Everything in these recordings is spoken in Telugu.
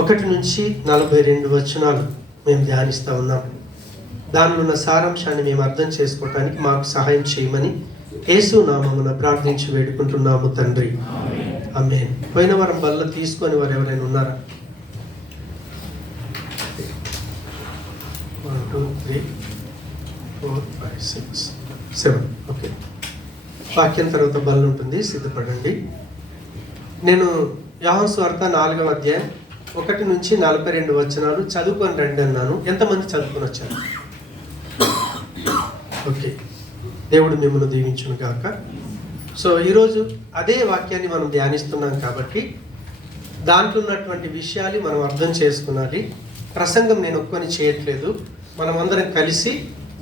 1 నుంచి 42 వచనాలు మేము ధ్యానిస్తూ ఉన్నాం. దానిలో ఉన్న సారాంశాన్ని మేము అర్థం చేసుకోవటానికి మాకు సహాయం చేయమని యేసు నామమున ప్రార్థించి వేడుకుంటున్నాము తండ్రి, ఆమేన్. పోయిన వారం బల్ల తీసుకొని వారు ఎవరైనా ఉన్నారా? 1 2 3 4 5 6 7. ఓకే, వాక్యం తర్వాత బల్ల ఉంటుంది, సిద్ధపడండి. నేను యోహాను సువార్త 4వ అధ్యాయం 1 నుంచి 42 వచనాలు చదువుకొని రండి అన్నాను. ఎంతమంది చదువుకొని వచ్చారు? ఓకే, దేవుడు మిమ్మల్ని దీవించును గాక. సో ఈరోజు అదే వాక్యాన్ని మనం ధ్యానిస్తున్నాం కాబట్టి దాంట్లో ఉన్నటువంటి విషయాలు మనం అర్థం చేసుకున్నాలి. ప్రసంగం నేను ఒక్కని చేయట్లేదు, మనం అందరం కలిసి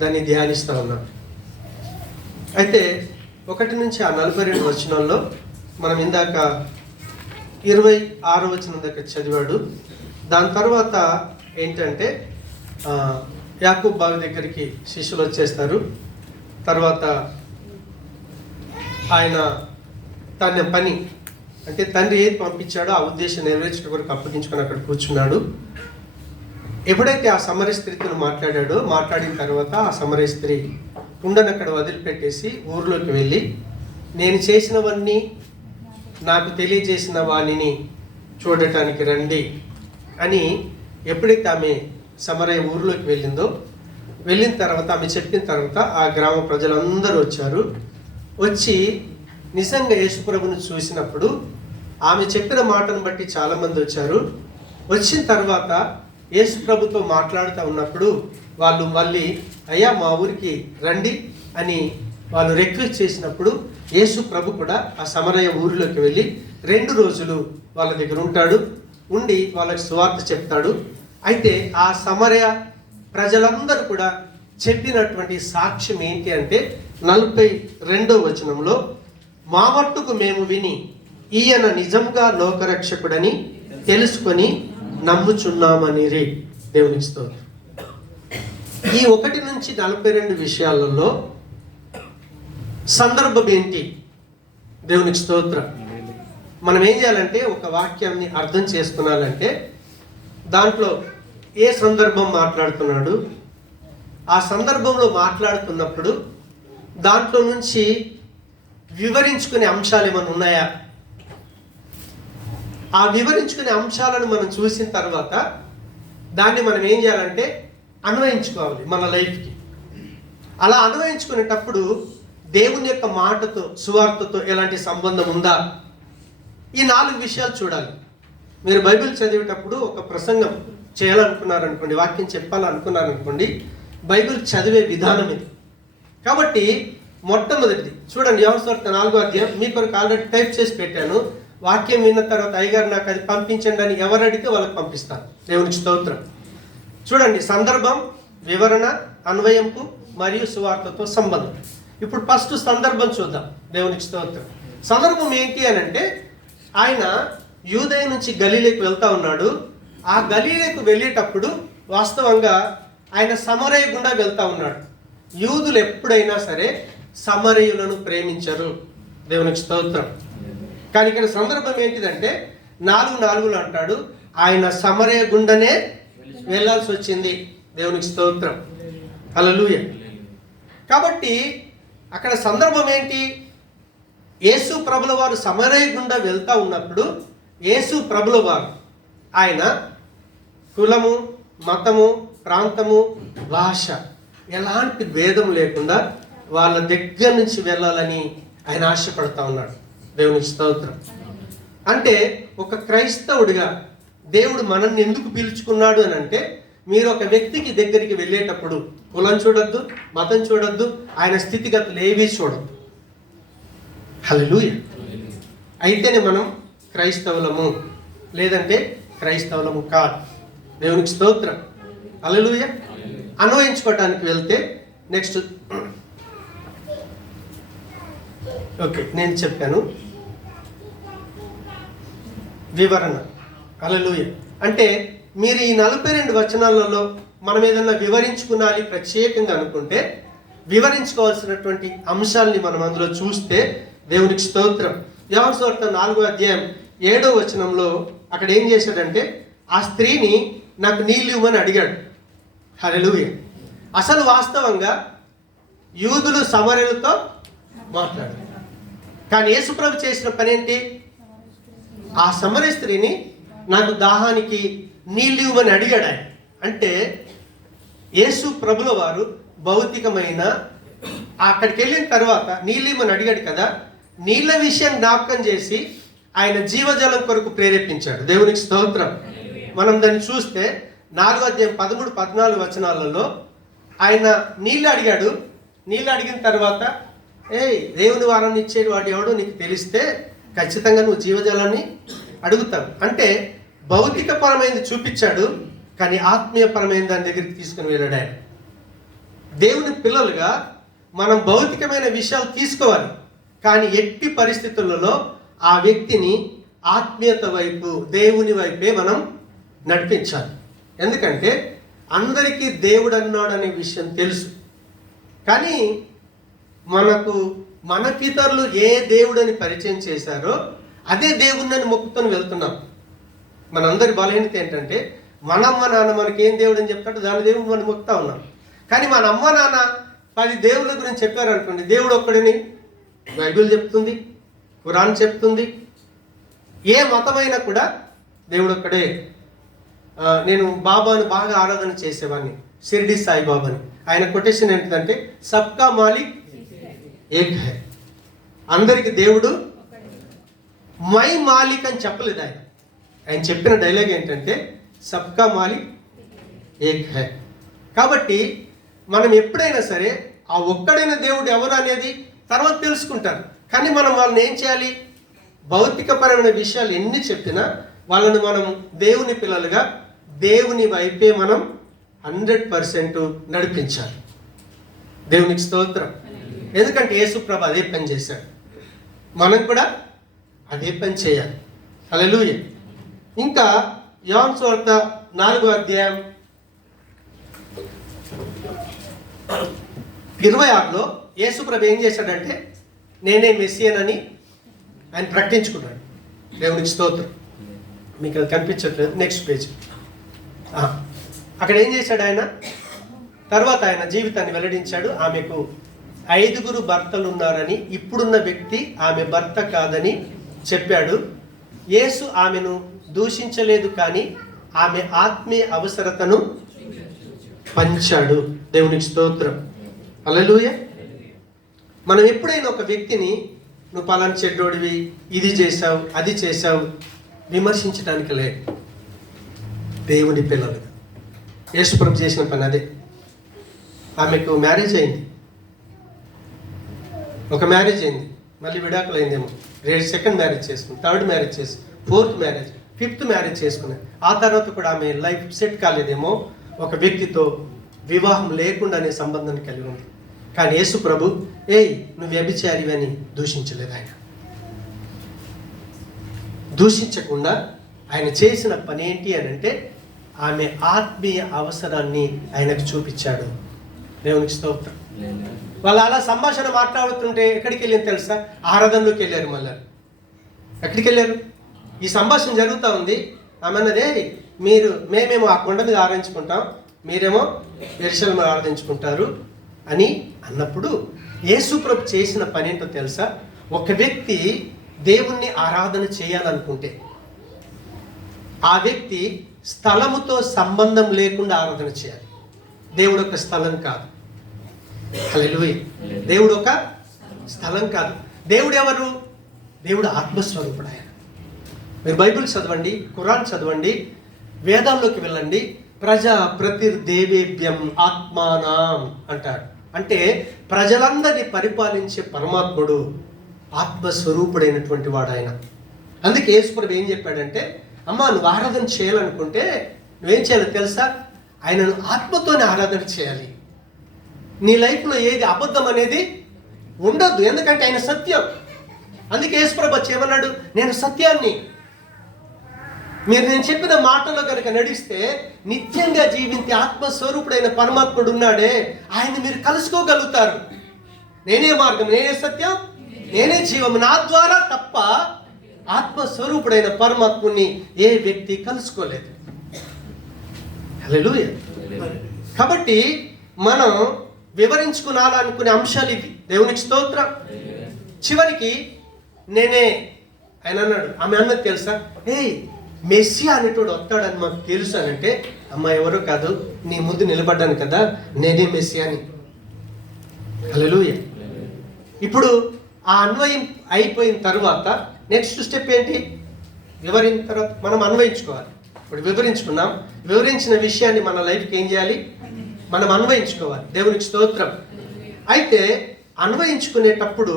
దాన్ని ధ్యానిస్తూ ఉన్నాం. అయితే 1 నుంచి 42 వచనాల్లో మనం ఇందాక 26వ వచనం దగ్గర చదివాడు. దాని తర్వాత ఏంటంటే యాకోబు బావి దగ్గరికి శిష్యులు వచ్చేస్తారు. తర్వాత ఆయన తన పని అంటే తండ్రి ఏది పంపించాడో ఆ ఉద్దేశం నెరవేర్చడం కొరకు అప్పగించుకొని అక్కడ కూర్చున్నాడు. ఎప్పుడైతే ఆ సమరయ స్త్రీతో మాట్లాడిన తర్వాత ఆ సమరయ స్త్రీ కుండను అక్కడ వదిలిపెట్టేసి ఊర్లోకి వెళ్ళి, నేను చేసినవన్నీ నాకు తెలియజేసిన వాణిని చూడటానికి రండి అని ఎప్పుడైతే ఆమె సమరయ ఊర్లోకి వెళ్ళిన తర్వాత ఆమె చెప్పిన తర్వాత ఆ గ్రామ ప్రజలందరూ వచ్చారు. వచ్చి నిజంగా యేసుప్రభుని చూసినప్పుడు ఆమె చెప్పిన మాటను బట్టి చాలామంది వచ్చారు. వచ్చిన తర్వాత యేసుప్రభుతో మాట్లాడుతూ ఉన్నప్పుడు వాళ్ళు మళ్ళీ అయ్యా మా ఊరికి రండి అని వాళ్ళు రిక్వెస్ట్ చేసినప్పుడు యేసుప్రభు కూడా ఆ సమరయ ఊరిలోకి వెళ్ళి 2 రోజులు వాళ్ళ దగ్గర ఉంటాడు. ఉండి వాళ్ళకి సువార్త చెప్తాడు. అయితే ఆ సమరయ ప్రజలందరూ కూడా చెప్పినటువంటి సాక్ష్యం ఏంటి అంటే 42వ వచనంలో, మా మట్టుకు మేము విని ఈయన నిజంగా లోకరక్షకుడని తెలుసుకొని నమ్ముచున్నామని రే. దేవునికి స్తోత్రం. ఈ 1 నుంచి 42 విషయాలలో సందర్భం ఏంటి? దేవునికి స్తోత్రం. మనం ఏం చేయాలంటే ఒక వాక్యాన్ని అర్థం చేసుకున్నాలంటే దాంట్లో ఏ సందర్భం మాట్లాడుతున్నాడు, ఆ సందర్భంలో మాట్లాడుతున్నప్పుడు దాంట్లో నుంచి వివరించుకునే అంశాలు ఏమైనా ఉన్నాయా? ఆ వివరించుకునే అంశాలను మనం చూసిన తర్వాత దాన్ని మనం ఏం చేయాలంటే అన్వయించుకోవాలి మన లైఫ్కి. అలా అన్వయించుకునేటప్పుడు దేవుని యొక్క మాటతో సువార్తతో ఎలాంటి సంబంధం ఉందా? ఈ 4 విషయాలు చూడాలి. మీరు బైబిల్ చదివేటప్పుడు ఒక ప్రసంగం చేయాలనుకున్నారనుకోండి, వాక్యం చెప్పాలనుకున్నారనుకోండి, బైబిల్ చదివే విధానం ఇది. కాబట్టి మొట్టమొదటిది చూడండి, యోహాను సువార్త 4వ అధ్యాయం మీ కొరకు ఆల్రెడీ టైప్ చేసి పెట్టాను. వాక్యం విన్న తర్వాత అయ్యగారు నాకు అది పంపించండి అని ఎవరు అడిగితే వాళ్ళకి పంపిస్తాను. దేవునికి స్తోత్రం. చూడండి, సందర్భం, వివరణ, అన్వయంపు మరియు సువార్తతో సంబంధం. ఇప్పుడు ఫస్ట్ సందర్భం చూద్దాం. దేవునికి స్తోత్రం. సందర్భం ఏంటి అని అంటే, ఆయన యూదయ నుంచి గలీలేకు వెళ్తా ఉన్నాడు. ఆ గలీలేకు వెళ్ళేటప్పుడు వాస్తవంగా ఆయన సమరయ గుండా వెళ్తా ఉన్నాడు. యూదులు ఎప్పుడైనా సరే సమరయులను ప్రేమించరు. దేవునికి స్తోత్రం. కానీ ఇక్కడ సందర్భం ఏంటిదంటే 4:4 అంటాడు, ఆయన సమరయ గుండనే వెళ్ళాల్సి వచ్చింది. దేవునికి స్తోత్రం. హల్లెలూయా. కాబట్టి అక్కడ సందర్భం ఏంటి? యేసు ప్రభుల వారు సమరయ గుండా వెళ్తా ఉన్నప్పుడు యేసు ప్రభుల వారు ఆయన కులము, మతము, ప్రాంతము, భాష ఎలాంటి భేదం లేకుండా వాళ్ళ దగ్గర నుంచి వెళ్ళాలని ఆయన ఆశపడతా ఉన్నాడు. దేవునికి స్తోత్రం. అంటే ఒక క్రైస్తవుడిగా దేవుడు మనల్ని ఎందుకు పిలుచుకున్నాడు అని అంటే, మీరు ఒక వ్యక్తికి దగ్గరికి వెళ్ళేటప్పుడు కులం చూడొద్దు, మతం చూడొద్దు, ఆయన స్థితిగతులు ఏవీ చూడొద్దు. హల్లెలూయా. అయితేనే మనం క్రైస్తవులము, లేదంటే క్రైస్తవులము కాదు. దేవునికి స్తోత్రం. హల్లెలూయా. అన్వయించుకోవటానికి వెళ్తే నెక్స్ట్ ఓకే, నేను చెప్పాను వివరణ. హల్లెలూయా. అంటే మీరు ఈ 42 వచనాలలో మనం ఏదన్నా వివరించుకునాలి ప్రత్యేకంగా అనుకుంటే వివరించుకోవాల్సినటువంటి అంశాలని మనం అందులో చూస్తే దేవునికి స్తోత్రం. యోహాను సువార్త 4వ అధ్యాయం 7వ వచనంలో అక్కడ ఏం చేశాడంటే, ఆ స్త్రీని నాకు నీళ్ళు ఇవ్వమని అడిగాడు. హల్లెలూయా. అసలు వాస్తవంగా యూదులు సమరయులతో మాట్లాడారు. కానీ యేసుప్రభు చేసిన పని ఏంటి? ఆ సమరయ స్త్రీని నాకు దాహానికి నీళ్ళు ఇవ్వమని అడిగాడు ఆయన. అంటే యేసు ప్రభుల వారు భౌతికమైన అక్కడికి వెళ్ళిన తర్వాత నీళ్ళు ఇవ్వమని అడిగాడు కదా, నీళ్ళ విషయం జ్ఞాపకం చేసి ఆయన జీవజలం కొరకు ప్రేరేపించాడు. దేవునికి స్తోత్రం. మనం దాన్ని చూస్తే 4:13-14 వచనాలలో ఆయన నీళ్ళు అడిగాడు. నీళ్ళు అడిగిన తర్వాత దేవుని వారాన్ని ఇచ్చేది వాడు ఎవడో నీకు తెలిస్తే ఖచ్చితంగా నువ్వు జీవజలాన్ని అడుగుతావు. అంటే భౌతికపరమైనది చూపించాడు, కానీ ఆత్మీయపరమైన దాని దగ్గరికి తీసుకుని వెళ్ళాడు ఆయన. దేవుని పిల్లలుగా మనం భౌతికమైన విషయాలు తీసుకోవాలి, కానీ ఎట్టి పరిస్థితులలో ఆ వ్యక్తిని ఆత్మీయత వైపు, దేవుని వైపే మనం నడిపించాలి. ఎందుకంటే అందరికీ దేవుడు అన్నాడు అనే విషయం తెలుసు, కానీ మన పితరులు ఏ దేవుడని పరిచయం చేశారో అదే దేవుడిని మొక్కుకొని వెళ్తున్నాం. మనందరి బలహీనత ఏంటంటే మన అమ్మ నాన్న మనకి ఏం దేవుడు అని చెప్తాడు, దాని దేవుడు మనం మొక్కుతా ఉన్నాం. కానీ మన అమ్మ నాన్న 10 దేవుళ్ళ గురించి చెప్పారనుకోండి, దేవుడు ఒక్కడిని బైబిల్ చెప్తుంది, ఖురాన్ చెప్తుంది. ఏ మతమైనా కూడా దేవుడు ఒక్కడే. నేను బాబాను బాగా ఆరాధన చేసేవాడిని, షిరిడి సాయిబాబాని. ఆయన కొటేషన్ ఏంటంటే సబ్కా మాలిక్ ఏక్ హై. అందరికి దేవుడు మై మాలిక్ అని చెప్పలేదు ఆయన. ఆయన చెప్పిన డైలాగ్ ఏంటంటే సబ్కా మాలిక్ ఏక్ హై. కాబట్టి మనం ఎప్పుడైనా సరే ఆ ఒక్కడైన దేవుడు ఎవరు అనేది తర్వాత తెలుసుకుంటారు. కానీ మనం వాళ్ళని ఏం చేయాలి? భౌతికపరమైన విషయాలు ఎన్ని చెప్పినా వాళ్ళని మనం దేవుని పిల్లలుగా దేవుని వైపే మనం 100% నడిపించాలి. దేవునికి స్తోత్రం. ఎందుకంటే యేసుప్రభు అదే పని చేశాడు, మనం కూడా అదే పని చేయాలి. హల్లెలూయా. ఇంకా యోహాను సువార్త 4వ అధ్యాయం 26లో యేసుప్రభు ఏం చేశాడంటే నేనే మెస్సియనని ఆయన ప్రకటించుకున్నాడు. దేవునికి స్తోత్రం. మీకు అది కనిపించట్లేదు, నెక్స్ట్ పేజ్. అక్కడ ఏం చేశాడు ఆయన? తర్వాత ఆయన జీవితాన్ని వెల్లడించాడు. ఆమెకు 5 భర్తలు ఉన్నారని, ఇప్పుడున్న వ్యక్తి ఆమె భర్త కాదని చెప్పాడు. యేసు ఆమెను దూషించలేదు, కానీ ఆమె ఆత్మీయ అవసరతను పంచాడు. దేవునికి స్తోత్రం. హల్లెలూయా. మనం ఎప్పుడైనా ఒక వ్యక్తిని నువ్వు పలానా చెడ్డోడివి, ఇది చేసావు, అది చేసావు విమర్శించడానికి లేదు. దేవుని పిల్లలు యేసుప్రభు చేసిన పని అదే. ఆమెకు మ్యారేజ్ అయింది, ఒక మ్యారేజ్ అయింది, మళ్ళీ విడాకులు అయిందేమో, 2nd మ్యారేజ్ చేసుకుంది, 3rd మ్యారేజ్ చేసుకుంది, 4th మ్యారేజ్, 5th మ్యారేజ్ చేసుకున్నది. ఆ తర్వాత కూడా ఆమె లైఫ్ సెట్ కాలేదేమో, ఒక వ్యక్తితో వివాహం లేకుండానే సంబంధాన్ని కలిగి ఉంది. కానీ యేసు ప్రభు నువ్వు వ్యభిచారివి అని దూషించలేదు. ఆయన దూషించకుండా ఆయన చేసిన పని ఏంటి అని అంటే ఆమె ఆత్మీయ అవసరాన్ని ఆయనకు చూపించాడు. దేవునికి స్తోత్రం. వాళ్ళు అలా సంభాషణ మాట్లాడుతుంటే ఎక్కడికి వెళ్ళింది తెలుసా? ఆరాధనలోకి వెళ్ళారు. మళ్ళీ ఎక్కడికి వెళ్ళారు? ఈ సంభాషణ జరుగుతూ ఉంది. ఆమె అన్నదే మేమేమో ఆ కొండ మీద ఆరాధించుకుంటాం, మీరేమో యెరూషలేములో ఆరాధించుకుంటారు అని అన్నప్పుడు యేసు ప్రభు చేసిన పని ఏంటో తెలుసా? ఒక వ్యక్తి దేవుణ్ణి ఆరాధన చేయాలనుకుంటే ఆ వ్యక్తి స్థలముతో సంబంధం లేకుండా ఆరాధన చేయాలి. దేవుడు ఒక స్థలం కాదు. హల్లెలూయా. దేవుడు ఒక స్థలం కాదు. దేవుడు ఎవరు? దేవుడు ఆత్మస్వరూపుడు. ఆయన మీరు బైబిల్ చదవండి, ఖురాన్ చదవండి, వేదాల్లోకి వెళ్ళండి. ప్రతిర్దేవేభ్యం ఆత్మానాం అంటాడు. అంటే ప్రజలందరినీ పరిపాలించే పరమాత్ముడు ఆత్మస్వరూపుడైనటువంటి వాడు ఆయన. అందుకే యేసుప్రభు ఏం చెప్పాడంటే, అమ్మా నువ్వు ఆరాధన చేయాలనుకుంటే నువ్వేం చేయాలో తెలుసా? ఆయనను ఆత్మతోనే ఆరాధన చేయాలి. నీ లైఫ్లో ఏది అబద్ధం అనేది ఉండొద్దు, ఎందుకంటే ఆయన సత్యం. అందుకే యేసుప్రభు ఏమన్నాడు? నేను సత్యాన్ని. మీరు నేను చెప్పిన మాటలో కనుక నడిస్తే నిత్యంగా జీవించే ఆత్మస్వరూపుడైన పరమాత్ముడు ఉన్నాడే, ఆయన్ని మీరు కలుసుకోగలుగుతారు. నేనే మార్గం, నేనే సత్యం, నేనే జీవం. నా ద్వారా తప్ప ఆత్మస్వరూపుడైన పరమాత్ముని ఏ వ్యక్తి కలుసుకోలేదు. హల్లెలూయా. కాబట్టి మనం వివరించుకునాలనుకునే అంశాలు ఇవి. దేవునికి స్తోత్రం. చివరికి నేనే ఆయన అన్నాడు, ఆమె అన్నది తెలుసా, మెస్సియా అనేటోడు వస్తాడని మాకు తెలుసు అని అంటే, అమ్మ ఎవరో కాదు, నీ ముందు నిలబడ్డాను కదా, నేనే మెస్సియాని. హల్లెలూయా. ఇప్పుడు ఆ అన్వయం అయిపోయిన తర్వాత నెక్స్ట్ స్టెప్ ఏంటి? వివరించిన తర్వాత మనం అన్వయించుకోవాలి. ఇప్పుడు వివరించుకున్నాం, వివరించిన విషయాన్ని మన లైఫ్కి ఏం చేయాలి? మనం అన్వయించుకోవాలి. దేవునికి స్తోత్రం. అయితే అన్వయించుకునేటప్పుడు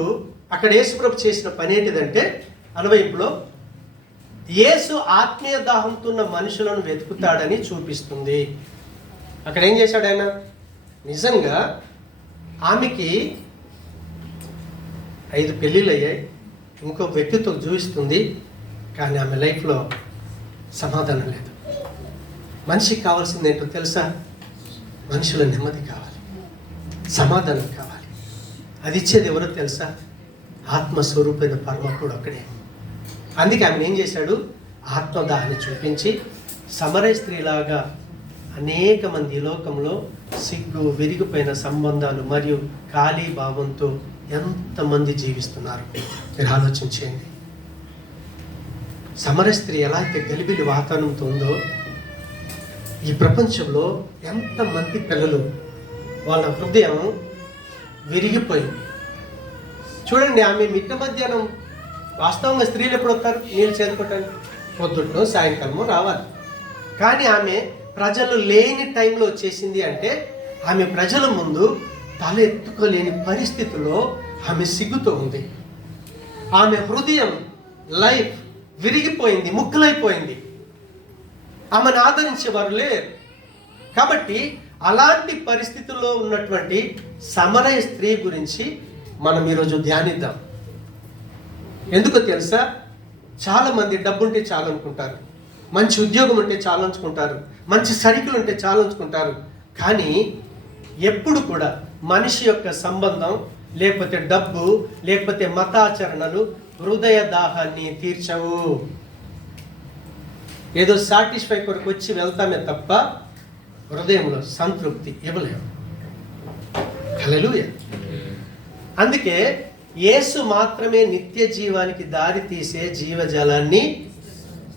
అక్కడ యేసుప్రభు చేసిన పని ఏంటిదంటే, అన్వయింపులో యేసు ఆత్మీయ దాహంతో ఉన్న మనుషులను వెతుకుతాడని చూపిస్తుంది. అక్కడ ఏం చేశాడు ఆయన? నిజంగా ఆమెకి 5 పెళ్ళిళ్ళు అయ్యాయి, ఇంకో వ్యక్తితో చూపిస్తుంది, కానీ ఆమె లైఫ్లో సమాధానం లేదు. మనిషికి కావాల్సింది ఏంటో తెలుసా? మనుషుల నెమ్మది కావాలి, సమాధానం కావాలి. అది ఇచ్చేది ఎవరో తెలుసా? ఆత్మస్వరూపైన పరమాత్ముడు అక్కడే. అందుకే ఆమె ఏం చేశాడు? ఆత్మదాహాన్ని చూపించి సమరయ స్త్రీలాగా అనేక మంది ఈ లోకంలో సిగ్గు, విరిగిపోయిన సంబంధాలు మరియు ఖాళీ భావంతో ఎంతమంది జీవిస్తున్నారు మీరు ఆలోచించేయండి. సమరయ స్త్రీ ఎలా అయితే గలిబిలి వాతావరణంతో ఉందో, ఈ ప్రపంచంలో ఎంతమంది పిల్లలు వాళ్ళ హృదయం విరిగిపోయింది. చూడండి, ఆమె మిట్ట మధ్యాహ్నం, వాస్తవంగా స్త్రీలు ఎప్పుడు వస్తారు? నీళ్ళు చేదుకోవటానికి పొద్దుట్లో సాయంకాలమో రావాలి. కానీ ఆమె ప్రజలు లేని టైంలో వచ్చేసింది అంటే, ఆమె ప్రజల ముందు తల ఎత్తుకోలేని పరిస్థితిలో ఆమె సిగ్గుతో ఉంది. ఆమె హృదయం, లైఫ్ విరిగిపోయింది, ముక్కలైపోయింది. ఆమెను ఆదరించేవారు లేరు. కాబట్టి అలాంటి పరిస్థితుల్లో ఉన్నటువంటి సమరయ స్త్రీ గురించి మనం ఈరోజు ధ్యానిద్దాం. ఎందుకో తెలుసా? చాలామంది డబ్బుంటే చాలు అనుకుంటారు, మంచి ఉద్యోగం ఉంటే చాలు అనుకుంటారు, మంచి సరుకులు ఉంటే చాలు అనుకుంటారు. కానీ ఎప్పుడు కూడా మనిషి యొక్క సంబంధం, లేకపోతే డబ్బు, లేకపోతే మతాచరణలు హృదయ దాహాన్ని తీర్చవు. ఏదో సాటిస్ఫై కొరకు వచ్చి వెళ్తామే తప్ప హృదయంలో సంతృప్తి ఇవ్వలేము. హల్లెలూయా. అందుకే యేసు మాత్రమే నిత్య జీవానికి దారి తీసే జీవజలాన్ని.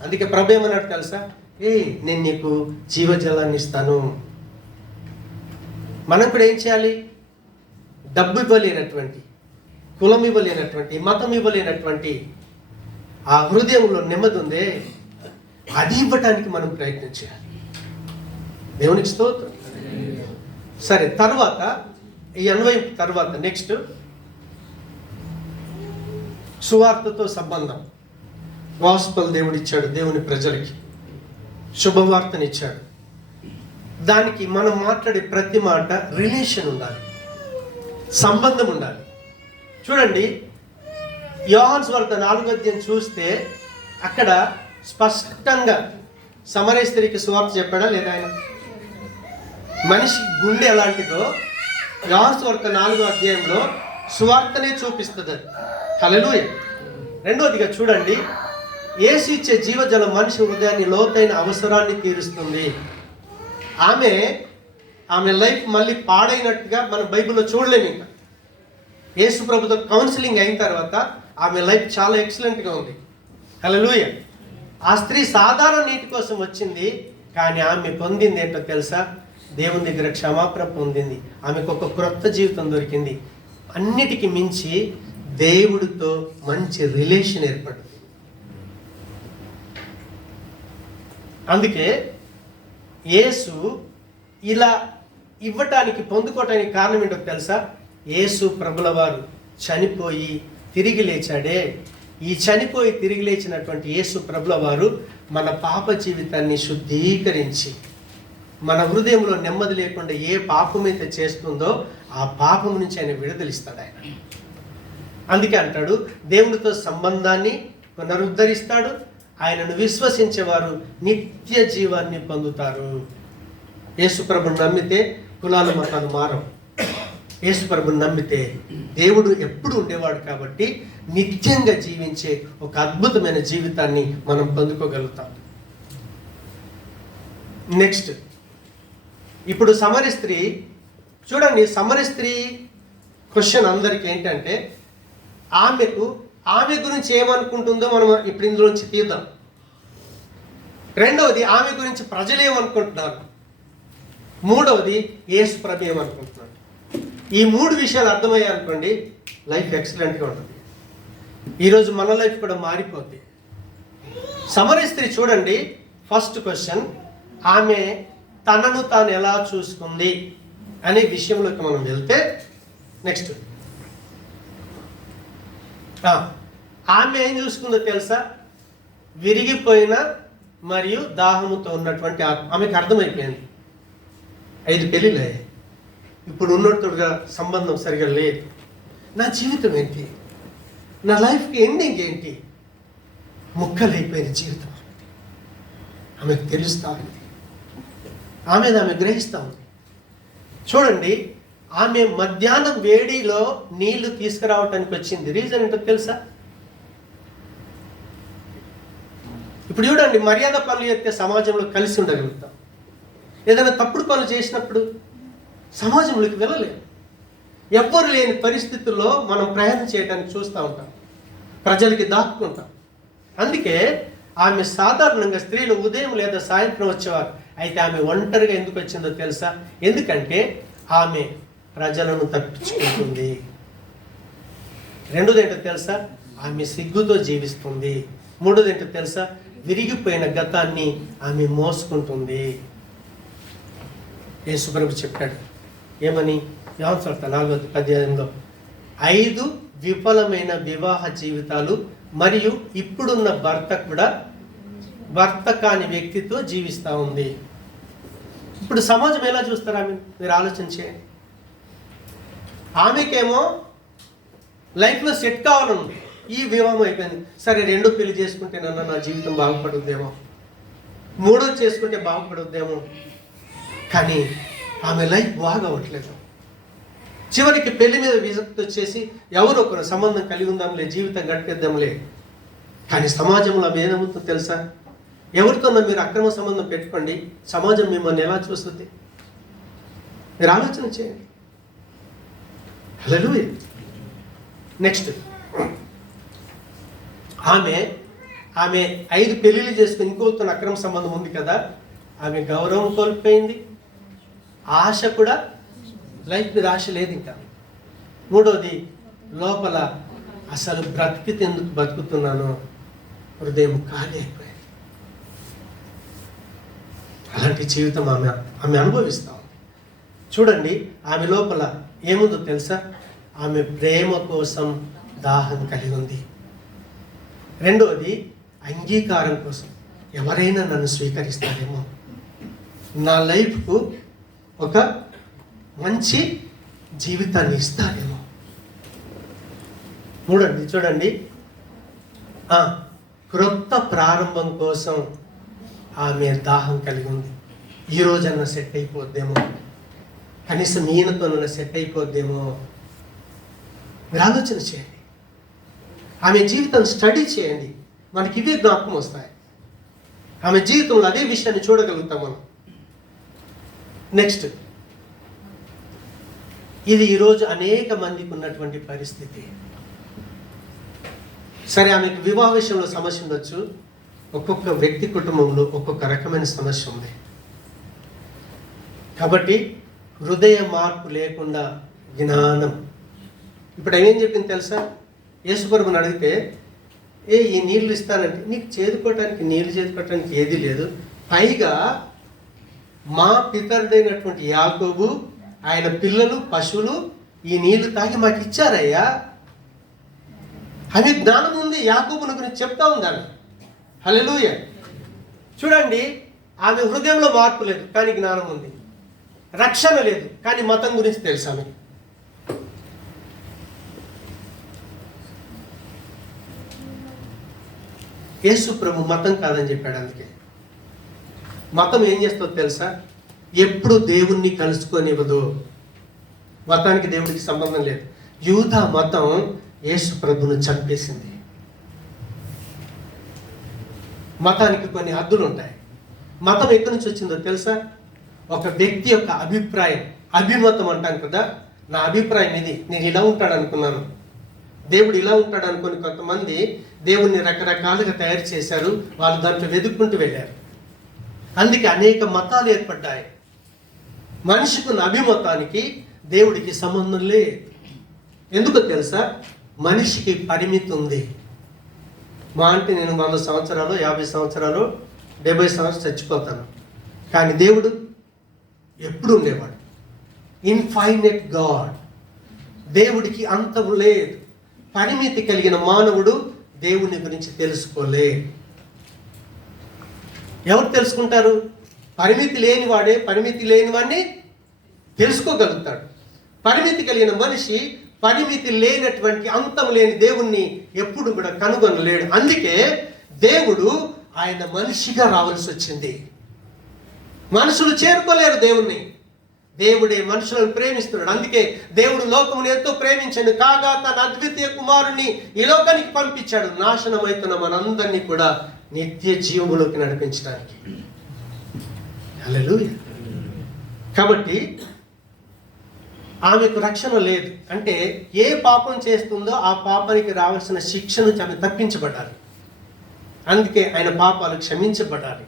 అందుకే ప్రభు ఏమన్నాడు తెలుసా? నేను నీకు జీవజలాన్ని ఇస్తాను. మనం కూడా ఏం చేయాలి? డబ్బు ఇవ్వలేనటువంటి, కులం ఇవ్వలేనటువంటి, మతం ఇవ్వలేనటువంటి ఆ హృదయంలో నెమ్మది ఉందే, అది ఇవ్వటానికి మనం ప్రయత్నం చేయాలి. దేవునికి స్తోత్రం. సరే, తర్వాత ఈ అన్వయం తర్వాత నెక్స్ట్ సువార్తతో సంబంధం. గాస్పెల్ దేవుడిచ్చాడు, దేవుని ప్రజలకి శుభవార్తనిచ్చాడు. దానికి మనం మాట్లాడే ప్రతి మాట రిలేషన్ ఉండాలి, సంబంధం ఉండాలి. చూడండి, యోహాను సువార్త 4వ అధ్యాయం చూస్తే అక్కడ స్పష్టంగా సమరయ స్త్రీకి సువార్త చెప్పాడా లేదా? ఆయన మనిషి గుండె ఎలాంటిదో యోహాను సువార్త 4వ అధ్యాయంలో సువార్తనే చూపిస్తుంది. హల్లెలూయా. రెండోదిగా చూడండి, యేసు ఇచ్చే జీవజలం మనిషి హృదయాన్ని లోతైన అవసరాన్ని తీరుస్తుంది. ఆమె లైఫ్ మళ్ళీ పాడైనట్టుగా మనం బైబిల్లో చూడలేము. ఇంకా యేసు ప్రభుతో కౌన్సిలింగ్ అయిన తర్వాత ఆమె లైఫ్ చాలా ఎక్సలెంట్గా ఉంది. హల్లెలూయా. ఆ స్త్రీ సాధారణ నీటి కోసం వచ్చింది, కానీ ఆమె పొందింది ఏంటో తెలుసా? దేవుని దగ్గర క్షమాపణ పొందింది. ఆమెకు ఒక క్రొత్త జీవితం దొరికింది. అన్నిటికీ మించి దేవుడితో మంచి రిలేషన్ ఏర్పడింది. అందుకే యేసు ఇలా ఇవ్వటానికి, పొందుకోవటానికి కారణం ఏంటో తెలుసా? యేసు ప్రభుల వారు చనిపోయి తిరిగి లేచాడే. ఈ చనిపోయి తిరిగి లేచినటువంటి యేసు ప్రభుల వారు మన పాప జీవితాన్ని శుద్ధీకరించి, మన హృదయంలో నెమ్మది లేకుండా ఏ పాపమైతే చేస్తుందో ఆ పాపం నుంచి ఆయన విడుదలిస్తాడు. ఆయన అందుకే అంటాడు, దేవునితో సంబంధాన్ని పునరుద్ధరిస్తాడు. ఆయనను విశ్వసించేవారు నిత్య జీవాన్ని పొందుతారు. యేసుప్రభుని నమ్మితే కులాలు మతాలు మారవు. యేసుప్రభుని నమ్మితే దేవుడు ఎప్పుడు ఉండేవాడు కాబట్టి నిత్యంగా జీవించే ఒక అద్భుతమైన జీవితాన్ని మనం పొందుకోగలుగుతాం. నెక్స్ట్ ఇప్పుడు సమరి స్త్రీ చూడండి, సమరి స్త్రీ క్వశ్చన్ అందరికి ఏంటంటే ఆమె గురించి ఏమనుకుంటుందో మనం ఇప్పుడు ఇందులోంచి తీద్దాం. రెండవది ఆమె గురించి ప్రజలు ఏమనుకుంటున్నారు, మూడవది యేసు ప్రభు ఏమనుకుంటున్నాడు. ఈ 3 విషయాలు అర్థమయ్యాయి అనుకోండి, లైఫ్ ఎక్సలెంట్గా ఉంటుంది. ఈరోజు మన లైఫ్ కూడా మారిపోద్ది. సమరి స్త్రీ చూడండి, ఫస్ట్ క్వశ్చన్, ఆమె తనను తాను ఎలా చూసుకుంది అనే విషయంలోకి మనం వెళ్తే, నెక్స్ట్ ఆమె ఏం చూసుకుందో తెలుసా? విరిగిపోయిన మరియు దాహముతో ఉన్నటువంటి ఆమెకు అర్థమైపోయింది 5 పెళ్ళిళ్ళే, ఇప్పుడు ఉన్నట్టుగా సంబంధం సరిగా లేదు, నా జీవితం ఏంటి, నా లైఫ్కి ఎండింగ్ ఏంటి, ముక్కలైపోయిన జీవితం ఆమెకు తెలుస్తూ ఉంది. ఆమె గ్రహిస్తూ ఉంది. చూడండి, ఆమె మధ్యాహ్నం వేడిలో నీళ్లు తీసుకురావటానికి వచ్చింది. రీజన్ ఏంటో తెలుసా? ఇప్పుడు చూడండి, మర్యాద పనులు చేస్తే సమాజంలో కలిసి ఉండగలుగుతాం. ఏదైనా తప్పుడు పనులు చేసినప్పుడు సమాజంలోకి వెళ్ళలేము. ఎవ్వరు లేని పరిస్థితుల్లో మనం ప్రయాణం చేయడానికి చూస్తూ ఉంటాం, ప్రజలకి దాక్కుంటాం. అందుకే ఆమె సాధారణంగా స్త్రీలు ఉదయం లేదా సాయంత్రం వచ్చేవారు. అయితే ఆమె ఒంటరిగా ఎందుకు వచ్చిందో తెలుసా? ఎందుకంటే ఆమె ప్రజలను తప్పించుకుంటుంది. రెండోది ఏంటో తెలుసా? ఆమె సిగ్గుతో జీవిస్తుంది. మూడోది ఏంటో తెలుసా? విరిగిపోయిన గతాన్ని ఆమె మోసుకుంటుంది. యేసు ప్రభు చెప్పాడు ఏమని? యోహాను సువార్త 4:18 5 విఫలమైన వివాహ జీవితాలు మరియు ఇప్పుడున్న భర్త కూడా భర్త కాని వ్యక్తితో జీవిస్తూ ఉంది. ఇప్పుడు సమాజం ఎలా చూస్తారు ఆమె? మీరు ఆలోచన చేయండి. ఆమెకేమో లైఫ్లో సెట్ కావాలని ఈ వివాహం అయిపోయింది, సరే 2 పెళ్లి చేసుకుంటే నా జీవితం బాగుపడుద్దేమో, 3 చేసుకుంటే బాగుపడుద్దేమో. కానీ ఆమె లైఫ్ బాగవట్లేదు. చివరికి పెళ్లి మీద విజక్తి వచ్చేసి ఎవరో ఒకరు సంబంధం కలిగి ఉందాంలే, జీవితం గడిపేద్దాంలే. కానీ సమాజంలో ఆమె ఏమవుతుందో తెలుసా? ఎవరితోనో మీరు అక్రమ సంబంధం పెట్టుకోండి, సమాజం మిమ్మల్ని ఎలా చూస్తుంది? మీరు ఆలోచన చేయండి. హల్లెలూయా. నెక్స్ట్, ఆమె 5 పెళ్లిళ్ళు చేసుకుని ఇంకొకరితో అక్రమ సంబంధం ఉంది కదా, ఆమె గౌరవం కోల్పోయింది, ఆశ కూడా, లైఫ్ మీద ఆశ లేదు ఇంకా. మూడోది, లోపల అసలు బ్రతికితే ఎందుకు బతుకుతున్నానో హృదయం ఖాళీ అయిపోయింది. అలాంటి జీవితం ఆమె అనుభవిస్తూ ఉంది. చూడండి, ఆమె లోపల ఏముందో తెలుసా? ఆమె ప్రేమ కోసం దాహం కలిగి ఉంది. రెండవది, అంగీకారం కోసం, ఎవరైనా నన్ను స్వీకరిస్తారేమో, నా లైఫ్కు ఒక మంచి జీవితాన్ని ఇస్తారేమో. చూడండి, క్రొత్త ప్రారంభం కోసం ఆమె దాహం కలిగి ఉంది. ఈరోజన్నా సెట్ అయిపోద్దేమో, కనీసం ఈయనతోనన్నా సెట్ అయిపోద్దేమో. మీరు ఆలోచన చేయండి, ఆమె జీవితం స్టడీ చేయండి, మనకి ఇవే జ్ఞాపకం వస్తాయి. ఆమె జీవితంలో అదే విషయాన్ని చూడగలుగుతాం మనం. నెక్స్ట్, ఇది ఈరోజు అనేక మందికి ఉన్నటువంటి పరిస్థితి. సరే, ఆమెకు వివాహ విషయంలో సమస్య ఉండొచ్చు, ఒక్కొక్క వ్యక్తి కుటుంబంలో ఒక్కొక్క రకమైన సమస్య ఉంది. కాబట్టి హృదయ మార్పు లేకుండా జ్ఞానం. ఇప్పుడు ఏం చెప్పింది తెలుసా? యేసు ప్రభువుని అడిగితే, ఈ నీళ్లు ఇస్తానంటే నీకు చేదుకోవటానికి, నీళ్లు చేదుకోవటానికి ఏది లేదు, పైగా మా పితరుడైనటువంటి యాకోబు, ఆయన పిల్లలు, పశువులు ఈ నీళ్లు తాగి మాకు ఇచ్చారయ్యా. ఆమె జ్ఞానం ఉంది, యాకోబుని గురించి చెప్తా ఉందాను. హల్లెలూయా. చూడండి, ఆమె హృదయంలో మార్పు లేదు కానీ జ్ఞానం ఉంది. రక్షణ లేదు కానీ మతం గురించి తెలుసు ఆమె. యేసు ప్రభు మతం కాదని చెప్పాడు. అందుకే మతం ఏం చేస్తుందో తెలుసా? ఎప్పుడు దేవుణ్ణి కలుసుకొనివ్వదు. మతానికి దేవుడికి సంబంధం లేదు. యూదా మతం యేసు ప్రభును చంపేసింది. మతానికి కొన్ని హద్దులు ఉంటాయి. మతం ఎక్కడి నుంచి వచ్చిందో తెలుసా? ఒక వ్యక్తి యొక్క అభిప్రాయం, అభిమతం అంటాం కదా, నా అభిప్రాయం ఇది, నేను ఇలా ఉంటాడు అనుకున్నాను, దేవుడు ఇలా ఉంటాడు అనుకుని కొంతమంది దేవుణ్ణి రకరకాలుగా తయారు చేశారు. వాళ్ళు దాంట్లో వెతుక్కుంటూ వెళ్ళారు. అందుకే అనేక మతాలు ఏర్పడ్డాయి. మనిషికి ఉన్న అభిమతానికి దేవుడికి సంబంధం లేదు. ఎందుకో తెలుసా? మనిషికి పరిమితి ఉంది. మా అంటే నేను 100 సంవత్సరాలు, 50 సంవత్సరాలు, 70 సంవత్సరాలు చచ్చిపోతాను. కానీ దేవుడు ఎప్పుడు ఉండేవాడు. Infinite God. దేవుడికి అంతం లేదు. పరిమితి కలిగిన మానవుడు దేవుని గురించి తెలుసుకోలే. ఎవరు తెలుసుకుంటారు? పరిమితి లేని వాడే పరిమితి లేని వాడిని తెలుసుకోగలుగుతాడు. పరిమితి కలిగిన మనిషి పరిమితి లేనటువంటి అంతం లేని దేవుణ్ణి ఎప్పుడు కూడా కనుగొనలేడు. అందుకే దేవుడు ఆయన మనిషిగా రావాల్సి వచ్చింది. మనుషులు చేరుకోలేరు దేవుణ్ణి. దేవుడే మనుషులను ప్రేమిస్తున్నాడు. అందుకే దేవుడు లోకమును ఎంతో ప్రేమించాడు, కాగా తన అద్వితీయ కుమారుణ్ణి ఈ లోకానికి పంపించాడు, నాశనమవుతున్న మనందరినీ కూడా నిత్య జీవములోకి నడిపించడానికి. హల్లెలూయా. కాబట్టి ఆమెకు రక్షణ లేదు. అంటే ఏ పాపం చేస్తుందో ఆ పాపానికి రావాల్సిన శిక్షను ఆమె తప్పించబడాలి. అందుకే ఆయన పాపాలు క్షమించబడాలి.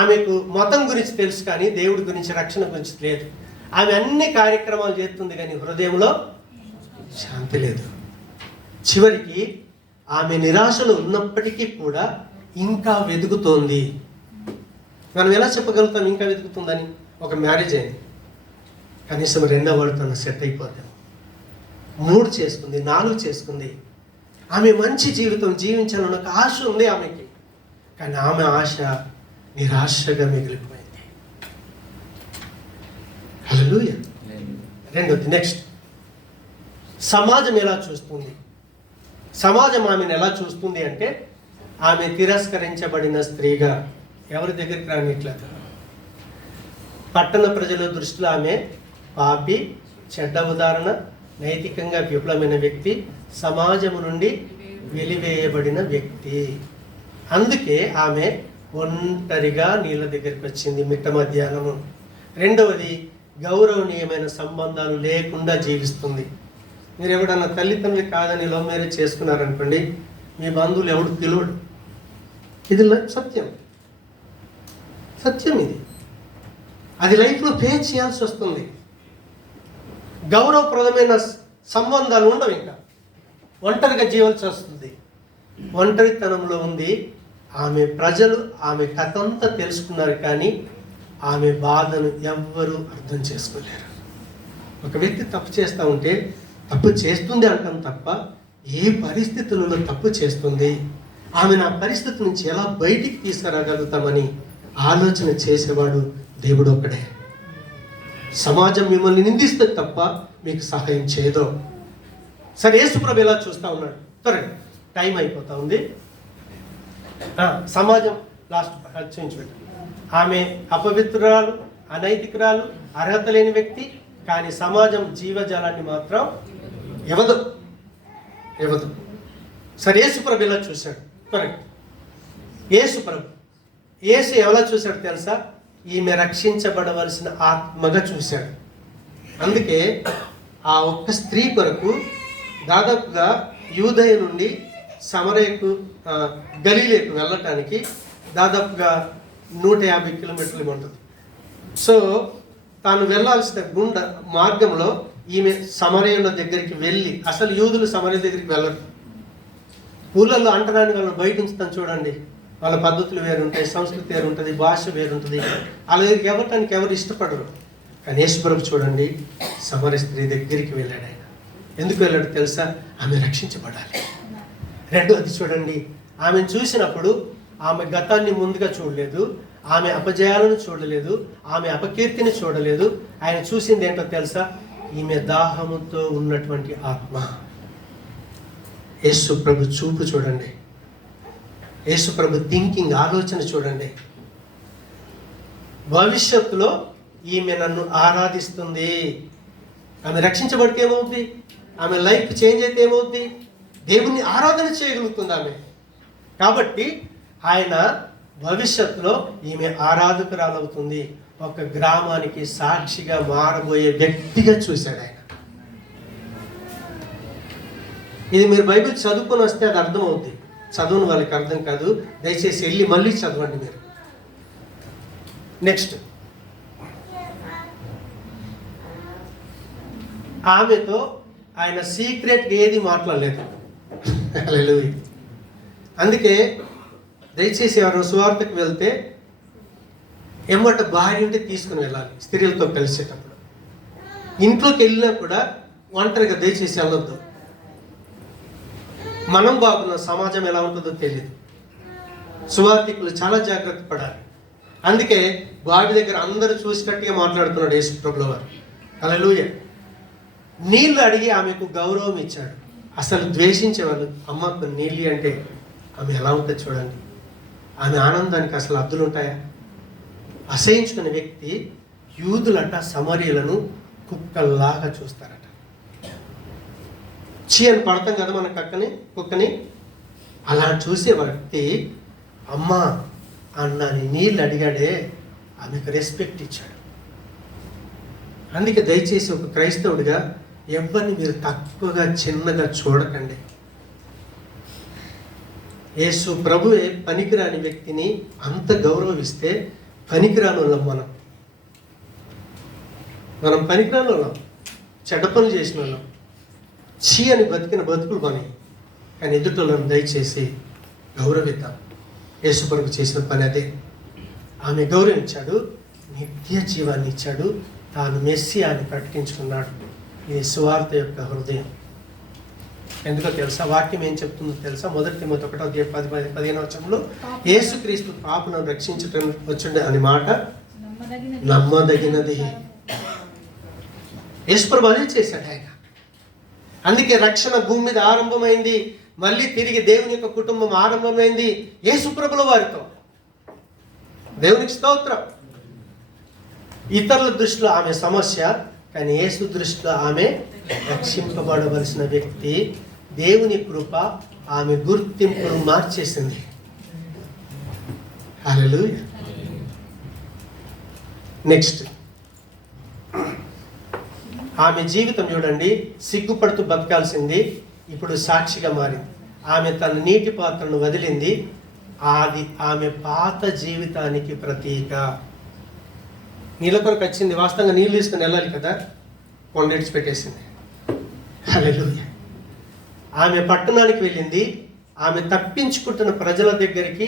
ఆమెకు మతం గురించి తెలుసు కానీ దేవుడి గురించి, రక్షణ గురించి లేదు. ఆమె అన్ని కార్యక్రమాలు చేస్తుంది కానీ హృదయంలో శాంతి లేదు. చివరికి ఆమె నిరాశలో ఉన్నప్పటికీ కూడా ఇంకా వెతుకుతోంది. మనం ఎలా చెప్పగలుగుతాం ఇంకా వెతుకుతుందని? ఒక మ్యారేజ్ అయింది, కనీసం 2వ వాడితో సెట్ అయిపోతాం. 3 చేసుకుంది, 4 చేసుకుంది. ఆమె మంచి జీవితం జీవించాలని ఒక ఆశ ఉంది ఆమెకి. కానీ ఆమె ఆశ నిరాశగా మిగిలిపోయింది. హల్లెలూయా. రెండోది, నెక్స్ట్, సమాజం ఎలా చూస్తుంది? సమాజం ఆమెను ఎలా చూస్తుంది అంటే ఆమె తిరస్కరించబడిన స్త్రీగా, ఎవరి దగ్గరికి రానిట్లేదు. పట్టణ ప్రజల దృష్టిలో ఆమె పాపి, చెడ్డ ఉదాహరణ, నైతికంగా విఫలమైన వ్యక్తి, సమాజము నుండి వెలివేయబడిన వ్యక్తి. అందుకే ఆమె ఒంటరిగా నీళ్ళ దగ్గరికి వచ్చింది మిట్ట మధ్యాహ్నము. రెండవది, గౌరవనీయమైన సంబంధాలు లేకుండా జీవిస్తుంది. మీరు ఎవడన్నా తల్లిదండ్రులు కాదని లవ్ మ్యారేజ్ చేసుకున్నారనుకోండి, మీ బంధువులు ఎవడు పిలువడు. ఇది సత్యం, సత్యం ఇది. అది లైఫ్లో ఫేస్ చేయాల్సి వస్తుంది. గౌరవప్రదమైన సంబంధాలు ఉండవు. ఇంకా ఒంటరిగా జీవాల్సి వస్తుంది. ఒంటరితనంలో ఉంది ఆమె. ప్రజలు ఆమె కథ అంతా తెలుసుకున్నారు కానీ ఆమె బాధను ఎవ్వరూ అర్థం చేసుకోలేరు. ఒక వ్యక్తి తప్పు చేస్తూ ఉంటే తప్పు చేస్తుంది అంటాం తప్ప ఏ పరిస్థితులలో తప్పు చేస్తుంది, ఆమె నా పరిస్థితి నుంచి ఎలా బయటికి తీసుకురాగలుగుతామని ఆలోచన చేసేవాడు దేవుడు ఒక్కడే. సమాజం మిమ్మల్ని నిందిస్తే తప్ప మీకు సహాయం చేయదు. సరే, యేసుప్రభు ఎలా చూస్తూ ఉన్నాడు? త్వరగా టైం అయిపోతా ఉంది. సమాజం లాస్ట్ చూపించబెట్టు. ఆమె అపవిత్రురాలు, అనైతికురాలు, అర్హత లేని వ్యక్తి. కానీ సమాజం జీవజాలాన్ని మాత్రం ఇవ్వదు. సరే, యేసుప్రభు ఎలా చూశాడు? త్వరగా యేసు ఎలా చూశాడు తెలుసా? ఈమె రక్షించబడవలసిన ఆత్మగా చూశాడు. అందుకే ఆ ఒక్క స్త్రీ కొరకు దాదాపుగా యూదయ నుండి సమరయకు, గలీలేకు వెళ్ళటానికి దాదాపుగా 150 కిలోమీటర్లు ఉంటుంది. సో తాను వెళ్ళాల్సిన మార్గంలో ఈమె సమరయుల దగ్గరికి వెళ్ళి, అసలు యూదులు సమరయ దగ్గరికి వెళ్ళరు. ఊళ్ళల్లో అంటరాని వాళ్ళని బయట ఉంచుతాను చూడండి. వాళ్ళ పద్ధతులు వేరుంటాయి, సంస్కృతి వేరుంటుంది, భాష వేరుంటుంది. వాళ్ళ దగ్గరికి వెళ్ళటానికి ఎవరు ఇష్టపడరు. కానీ యేసుప్రభు చూడండి, సమరయ స్త్రీ దగ్గరికి వెళ్ళాడు. ఆయన ఎందుకు వెళ్ళాడు తెలుసా? ఆమె రక్షించబడాలి. రెండోది చూడండి, ఆమెను చూసినప్పుడు ఆమె గతాన్ని ముందుగా చూడలేదు, ఆమె అపజయాలను చూడలేదు, ఆమె అపకీర్తిని చూడలేదు. ఆయన చూసింది ఏంటో తెలుసా? ఈమె దాహముతో ఉన్నటువంటి ఆత్మ. యేసుప్రభు చూపు చూడండి, యేసుప్రభు థింకింగ్, ఆలోచన చూడండి. భవిష్యత్తులో ఈమె నన్ను ఆరాధిస్తుంది. ఆమె రక్షించబడితే ఏమవుతుంది? ఆమె లైఫ్ చేంజ్ అయితే ఏమవుతుంది? దేవుణ్ణి ఆరాధన చేయగలుగుతుంది ఆమె. కాబట్టి ఆయన భవిష్యత్తులో ఈమె ఆరాధకురాలవుతుంది, ఒక గ్రామానికి సాక్షిగా మారబోయే వ్యక్తిగా చూశాడు ఆయన. ఇది మీరు బైబిల్ చదువుకొని వస్తే అది అర్థం అవుద్ది, చదువుని వాళ్ళకి అర్థం కాదు. దయచేసి వెళ్ళి మళ్ళీ చదవండి మీరు. నెక్స్ట్, ఆమెతో ఆయన సీక్రెట్గా ఏది మాట్లాడలేదు. హల్లెలూయా. అందుకే దయచేసి ఎవరైనా సువార్తకు వెళ్తే ఏమంట భార్య ఉంటే తీసుకుని వెళ్ళాలి. స్త్రీలతో కలిసేటప్పుడు ఇంట్లోకి వెళ్ళినా కూడా ఒంటరిగా దయచేసి వెళ్ళొద్దు. మనం బాగున్న సమాజం ఎలా ఉంటుందో తెలియదు. సువార్థికులు చాలా జాగ్రత్త పడాలి. అందుకే బావి దగ్గర అందరూ చూసినట్టుగా మాట్లాడుతున్నాడు యేసు ప్రభువు వారు. హల్లెలూయా. నీళ్లు అడిగి ఆమెకు గౌరవం ఇచ్చాడు. అసలు ద్వేషించేవాళ్ళు, అమ్మకు నీళ్ళు అంటే ఆమె ఎలా ఉంటుంది చూడండి. ఆమె ఆనందానికి అసలు అద్దులు ఉంటాయా? అసహించుకున్న వ్యక్తి యూదులట సమరీయులను కుక్కల్లాగా చూస్తారట. చీ అని పడతాం కదా మన కుక్కని. అలా చూసే వ్యక్తి అమ్మ అన్నని నీళ్ళు అడిగాడే, ఆమెకు రెస్పెక్ట్ ఇచ్చాడు. అందుకే దయచేసి ఒక క్రైస్తవుడిగా ఎవరిని మీరు తక్కువగా చిన్నగా చూడకండి. యేసు ప్రభువే పనికిరాని వ్యక్తిని అంత గౌరవిస్తే పనికిరాని వాళ్ళం మనం పనికిరాని వాళ్ళం, చెడ్డ పనులు చేసిన వాళ్ళం, చీ అని బతికిన బతుకులు మనవి. కానీ ఎదుటోళ్ళని దయచేసి గౌరవిద్దాం. యేసు ప్రభు చేసిన పని అదే. ఆమె గౌరవించాడు, నిత్య జీవాన్ని ఇచ్చాడు, తాను మెస్సియాని ప్రకటించుకున్నాడు. ఇది సువార్త యొక్క హృదయం. ఎందుకో తెలుసా? వాక్యం ఏం చెప్తుందో తెలుసా? 1 తిమోతి 1:15 యేసుక్రీస్తు పాపులను రక్షించటం వచ్చుండే అని మాట నమ్మదగినది. యేసు ప్రభు అదే చేశాడు ఆయన. అందుకే రక్షణ భూమి మీద ఆరంభమైంది, మళ్ళీ తిరిగి దేవుని యొక్క కుటుంబం ఆరంభమైంది యేసు ప్రభుల వారితో. దేవునికి స్తోత్రం. ఇతరుల దృష్టిలో ఆమె సమస్య, కానీ యేసు దృష్టిలో ఆమె రక్షింపబడవలసిన వ్యక్తి. దేవుని కృప ఆమె గుర్తింపును మార్చేసింది. హల్లెలూయా. నెక్స్ట్, ఆమె జీవితం చూడండి. సిగ్గుపడుతూ బతకాల్సింది ఇప్పుడు సాక్షిగా మారింది. ఆమె తన నీటి పాత్రను వదిలింది. అది ఆమె పాత జీవితానికి ప్రతీక. నీళ్ళ కొరకు వచ్చింది, వాస్తవంగా నీళ్ళు తీసుకుని వెళ్ళాలి కదా, కొండ విడిచిపెట్టేసింది. హల్లెలూయా. ఆమె పట్టణానికి వెళ్ళింది. ఆమె తప్పించుకుంటున్న ప్రజల దగ్గరికి,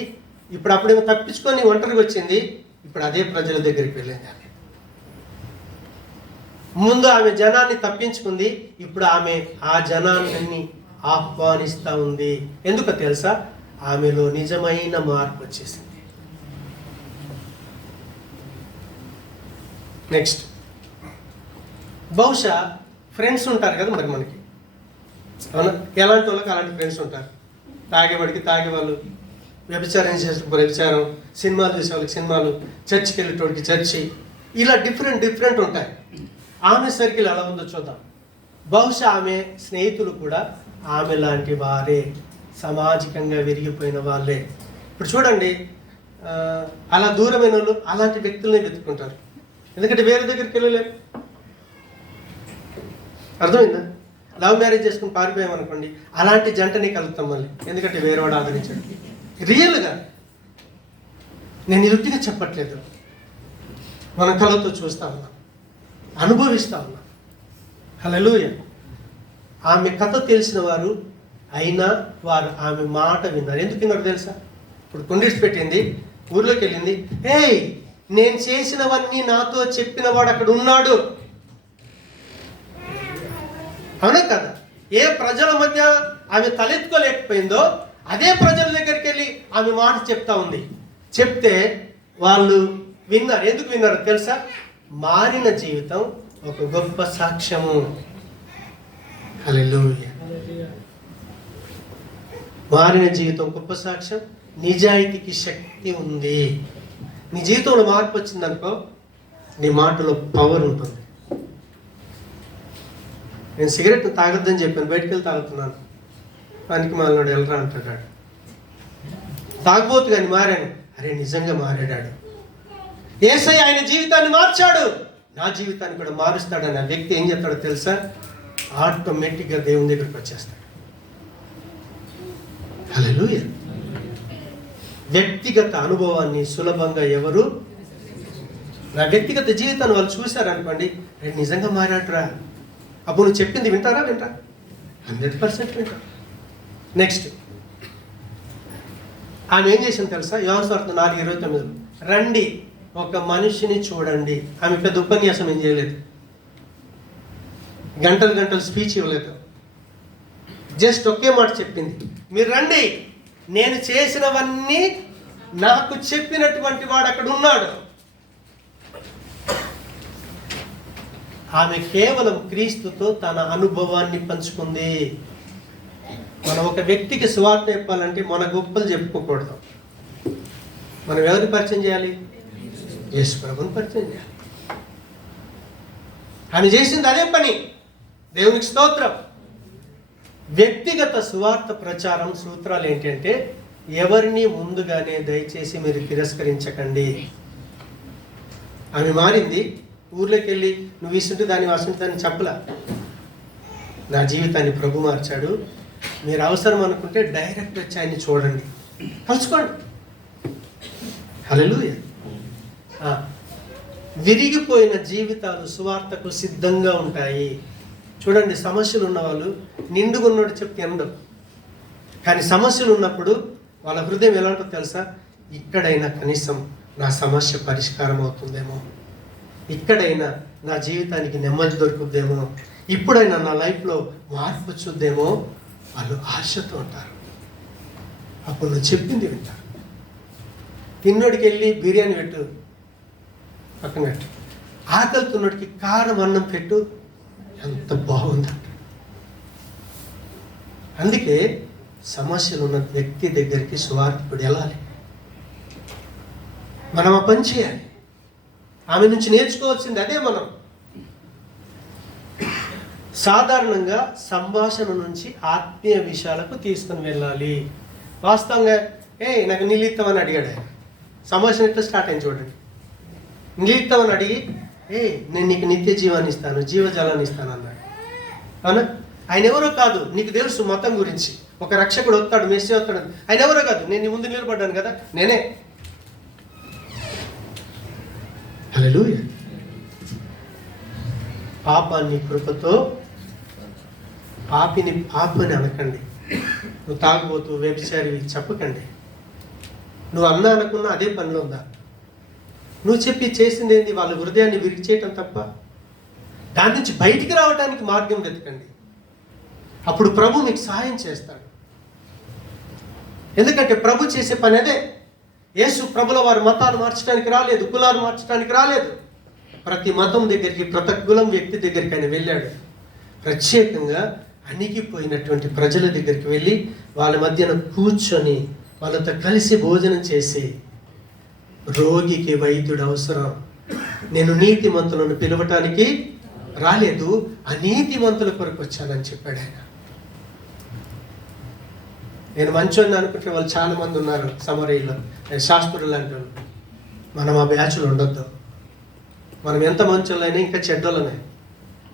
అప్పుడేమో తప్పించుకొని ఒంటరికి వచ్చింది, ఇప్పుడు అదే ప్రజల దగ్గరికి వెళ్ళింది. ఆమె ముందు ఆమె జనాన్ని తప్పించుకుంది, ఇప్పుడు ఆమె ఆ జనాన్ని ఆహ్వానిస్తూ ఉంది. ఎందుకో తెలుసా? ఆమెలో నిజమైన మార్పు వచ్చేసింది. నెక్స్ట్, బహుశా ఫ్రెండ్స్ ఉంటారు కదా మరి మనకి. అవునా? ఎలాంటి వాళ్ళకి అలాంటి ఫ్రెండ్స్ ఉంటారు. తాగేవాడికి తాగేవాళ్ళు, వ్యభిచారం చేసే వ్యభిచారం, సినిమాలు చూసే వాళ్ళకి సినిమాలు, చర్చికి వెళ్ళేటోడికి చర్చి, ఇలా డిఫరెంట్ ఉంటాయి. ఆమె సర్కిల్ ఎలా ఉందో చూద్దాం. బహుశా ఆమె స్నేహితులు కూడా ఆమె లాంటి వారే, సామాజికంగా విరిగిపోయిన వాళ్ళే. ఇప్పుడు చూడండి, అలా దూరమైన వాళ్ళు అలాంటి వ్యక్తులనే వెతుక్కుంటారు. ఎందుకంటే వేరే దగ్గరికి వెళ్ళలేము. అర్థమైందా? లవ్ మ్యారేజ్ చేసుకుని పారిపోయామనుకోండి, అలాంటి జంటని కలుగుతాం మళ్ళీ. ఎందుకంటే వేరేవాడు ఆదరించాడు. రియల్గా నేను ఇరుట్టిగా చెప్పట్లేదు, మన కళ్ళతో చూస్తా ఉన్నాం, అనుభవిస్తా ఉన్నాం. హల్లెలూయా. ఆమె కథ తెలిసిన వారు అయినా వారు ఆమె మాట విన్నారు. ఎందుకు విన్నారు తెలుసా? ఇప్పుడు కొండిసి పెట్టింది, ఊర్లోకి వెళ్ళింది. ఏయ్, నేను చేసినవన్నీ నాతో చెప్పిన వాడు అక్కడ ఉన్నాడు. అవునా కదా? ఏ ప్రజల మధ్య ఆమె తలెత్తుకోలేకపోయిందో అదే ప్రజల దగ్గరికి వెళ్ళి ఆమె మాట చెప్తా ఉంది. చెప్తే వాళ్ళు విన్నారు. ఎందుకు విన్నారు తెలుసా? మారిన జీవితం ఒక గొప్ప సాక్ష్యము. హల్లెలూయా. మారిన జీవితం గొప్ప సాక్ష్యం. నిజాయితీకి శక్తి ఉంది. నీ జీవితంలో మార్పు వచ్చిందనుకో, నీ మాటలో పవర్ ఉంటుంది. నేను సిగరెట్ తాగొద్దని చెప్పాను, బయటికి వెళ్ళి తాగుతున్నాను. పనికి మాలినాడు వెళ్ళరా అంటాడు. తాగబోతు కానీ మారాను. అరే నిజంగా మారాడాడు, యేసయ్య ఆయన జీవితాన్ని మార్చాడు, నా జీవితాన్ని కూడా మారుస్తాడని ఆ వ్యక్తి ఏం చెప్తాడో తెలుసా? ఆటోమేటిక్గా దేవుని దగ్గరికి వచ్చేస్తాడు. హల్లెలూయా. వ్యక్తిగత అనుభవాన్ని సులభంగా ఎవరు, నా వ్యక్తిగత జీవితాన్ని వాళ్ళు చూశారనుకోండి, నిజంగా మారాడరా, అప్పుడు నువ్వు చెప్పింది వింటారా? 100% వింటారు. నెక్స్ట్ ఆమె ఏం చేసింది తెలుసా? యోహాను సువార్త 4:29, రండి ఒక మనిషిని చూడండి. ఆమె పెద్ద ఉపన్యాసం ఏం చేయలేదు, గంటలు స్పీచ్ ఇవ్వలేదు, జస్ట్ ఒకే మాట చెప్పింది, మీరు రండి, నేను చేసినవన్నీ నాకు చెప్పినటువంటి వాడు అక్కడ ఉన్నాడు. ఆమె కేవలం క్రీస్తుతో తన అనుభవాన్ని పంచుకుంది. మనం ఒక వ్యక్తికి సువార్త చెప్పాలంటే మన గొప్పలు చెప్పుకోకూడదు. మనం ఎవరిని పరిచయం చేయాలి? యేసు ప్రభువుని పరిచయం చేయాలి. ఆమె చేసింది అదే పని. దేవునికి స్తోత్రం. వ్యక్తిగత సువార్త ప్రచారం సూత్రాలు ఏంటంటే, ఎవరిని ముందుగానే దయచేసి మీరు తిరస్కరించకండి. ఆమె మారింది. ఊర్లోకి వెళ్ళి నువ్వు ఇస్తుంటే దాన్ని వాసుంటుందని చెప్పలా. నా జీవితాన్ని ప్రభు మార్చాడు, మీరు అవసరం అనుకుంటే డైరెక్ట్ వచ్చి ఆయన్ని చూడండి, కలుసుకోండి. హల్లెలూయా. విరిగిపోయిన జీవితాలు సువార్తకు సిద్ధంగా ఉంటాయి. చూడండి, సమస్యలు ఉన్నవాళ్ళు నిండుగా ఉన్నట్టు చెప్తే ఎండవు, కానీ సమస్యలు ఉన్నప్పుడు వాళ్ళ హృదయం ఎలా ఉంటుందో తెలుసా? ఇక్కడైనా కనీసం నా సమస్య పరిష్కారం అవుతుందేమో, ఇక్కడైనా నా జీవితానికి నెమ్మది దొరుకుద్దేమో, ఇప్పుడైనా నా లైఫ్లో మార్పు చూద్దేమో వాళ్ళు ఆశతో ఉంటారు. అప్పుడు నువ్వు చెప్పింది వింటారు. తిన్నోడికి వెళ్ళి బిర్యానీ పెట్టు, పక్కన పెట్టు. ఆకలితున్నోడికి కారం అన్నం పెట్టు, ఎంత బాగుందంట. అందుకే సమస్యలు ఉన్న వ్యక్తి దగ్గరికి సువార్తికుడు వెళ్ళాలి. మనం ఆ పని చేయాలి. ఆమె నుంచి నేర్చుకోవాల్సింది అదే. మనం సాధారణంగా సంభాషణ నుంచి ఆత్మీయ విషయాలకు తీసుకుని వెళ్ళాలి. వాస్తవంగా నాకు నీళ్ళు ఇస్తామని అడిగాడు ఆయన. సంభాషణ ఎట్లా స్టార్ట్ అయింది చూడండి. నీళ్ళు ఇస్తామని అడిగి నేను నీకు నిత్య జీవాన్ని ఇస్తాను, జీవజలాన్ని ఇస్తాను అన్నాడు. అవునా? ఆయన ఎవరో కాదు, నీకు తెలుసు మతం గురించి. ఒక రక్షకుడు వస్తాడు, మెస్సీ వస్తాడు. ఆయన ఎవరో కాదు, నేను నీ ముందు నిలబడ్డాను కదా, నేనే. హల్లెలూయా. పాపాన్ని కృపతో, పాపిని పాపని అనకండి. నువ్వు తాగుబోతూ వ్యభిచారి చెప్పకండి. నువ్వు అన్నా అనుకున్నా అదే పనిలో ఉందా? నువ్వు చెప్పి చేసింది ఏంది? వాళ్ళ హృదయాన్ని విరిగి చేయటం తప్ప. దాని నుంచి బయటికి రావడానికి మార్గం వెతకండి. అప్పుడు ప్రభు మీకు సహాయం చేస్తాడు. ఎందుకంటే ప్రభు చేసే పని అదే. యేసు ప్రభుల వారు మతాలు మార్చడానికి రాలేదు, కులాలు మార్చడానికి రాలేదు. ప్రతి మతం దగ్గరికి, ప్రతి కులం వ్యక్తి దగ్గరికి ఆయన వెళ్ళాడు. ప్రత్యేకంగా అణిగిపోయినటువంటి ప్రజల దగ్గరికి వెళ్ళి వాళ్ళ మధ్యన కూర్చొని వాళ్ళతో కలిసి భోజనం చేసి, రోగికి వైద్యుడు అవసరం, నేను నీతిమంతులను పిలవటానికి రాలేదు, అనీతిమంతుల కొరకు వచ్చానని చెప్పాడు ఆయన. నేను మంచోని అనుకుంటే వాళ్ళు చాలా మంది ఉన్నారు సమరయ్యలో, శాస్త్రులు అంటారు. మనం ఆ బ్యాచ్లు ఉండొద్దు. మనం ఎంత మంచోళ్ళైనా ఇంకా చెడ్డోళ్ళనే.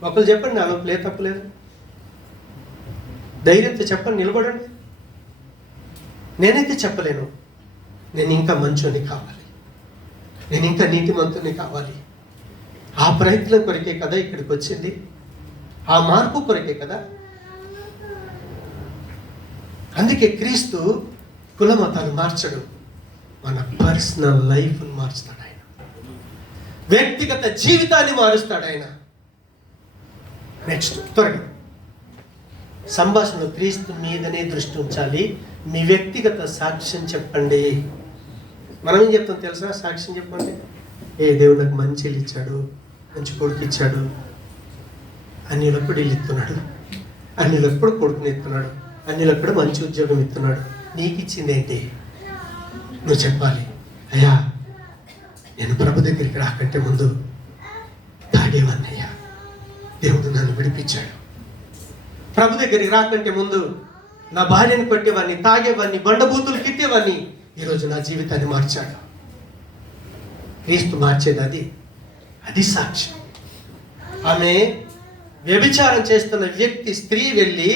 ఒకరు చెప్పండి, నా ప్లే తప్పలేదు, ధైర్యంతో చెప్పండి, నిలబడండి. నేనైతే చెప్పలేను, నేను ఇంకా మంచోని కావాలి, నేను ఇంకా నీతిమంతుని కావాలి. ఆ ప్రయత్నం కొరకే కదా ఇక్కడికి వచ్చింది, ఆ మార్పు కొరకే కదా. అందుకే క్రీస్తు కుల మతాలు మార్చడు, మన పర్సనల్ లైఫ్ని మారుస్తాడు ఆయన. వ్యక్తిగత జీవితాన్ని మారుస్తాడు ఆయన. నెక్స్ట్ త్వరగా సంభాషణలో క్రీస్తు మీదనే దృష్టి ఉంచాలి. మీ వ్యక్తిగత సాక్ష్యం చెప్పండి. మనం ఏం చెప్తాం తెలుసా? సాక్ష్యం చెప్పండి. దేవుడు నాకు మంచి ఇల్లు ఇచ్చాడు, మంచి కొడుకు ఇచ్చాడు, అన్నిలప్పుడు ఇల్లు ఇస్తున్నాడు, అన్నిలప్పుడు కొడుకుని ఇస్తున్నాడు, అన్నిలప్పుడు మంచి ఉద్యోగం ఇస్తున్నాడు. నీకు ఇచ్చింది ఏంటి? నువ్వు చెప్పాలి. అయ్యా, నేను ప్రభు దగ్గరికి రాకంటే ముందు తాగేవాడిని అయ్యా, దేవుడు నన్ను విడిపించాడు. ప్రభు దగ్గరికి రాకంటే ముందు నా భార్యను కొట్టేవాడిని, తాగేవాడిని, బండబూతులు తిట్టేవాడిని, ఈరోజు నా జీవితాన్ని మార్చాడు. క్రీస్తు మార్చేది అది సాక్ష్యం. ఆమె వ్యభిచారం చేస్తున్న వ్యక్తి స్త్రీ వెళ్ళి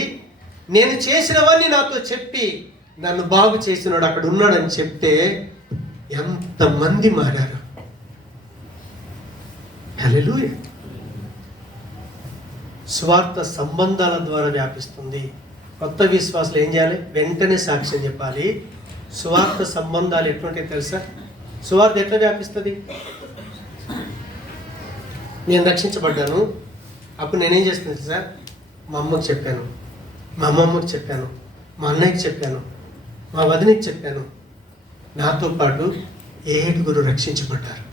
నేను చేసినవన్నీ నాతో చెప్పి నన్ను బాగు చేసినాడు అక్కడ ఉన్నాడని చెప్తే ఎంతమంది మారారు. హల్లెలూయా. సువార్త సంబంధాల ద్వారా వ్యాపిస్తుంది. కొత్త విశ్వాసులు ఏం చేయాలి? వెంటనే సాక్ష్యం చెప్పాలి. సువార్త సంబంధాలు ఎటువంటివి తెలుసా? సువార్త ఎట్లా వ్యాపిస్తుంది? నేను రక్షించబడ్డాను, అప్పుడు నేనేం చేస్తున్నాను సార్? మా అమ్మకి చెప్పాను, మా అమ్మమ్మకి చెప్పాను, మా అన్నయ్యకి చెప్పాను, మా వదినకి చెప్పాను. నాతో పాటు 7 రక్షించబడ్డారు.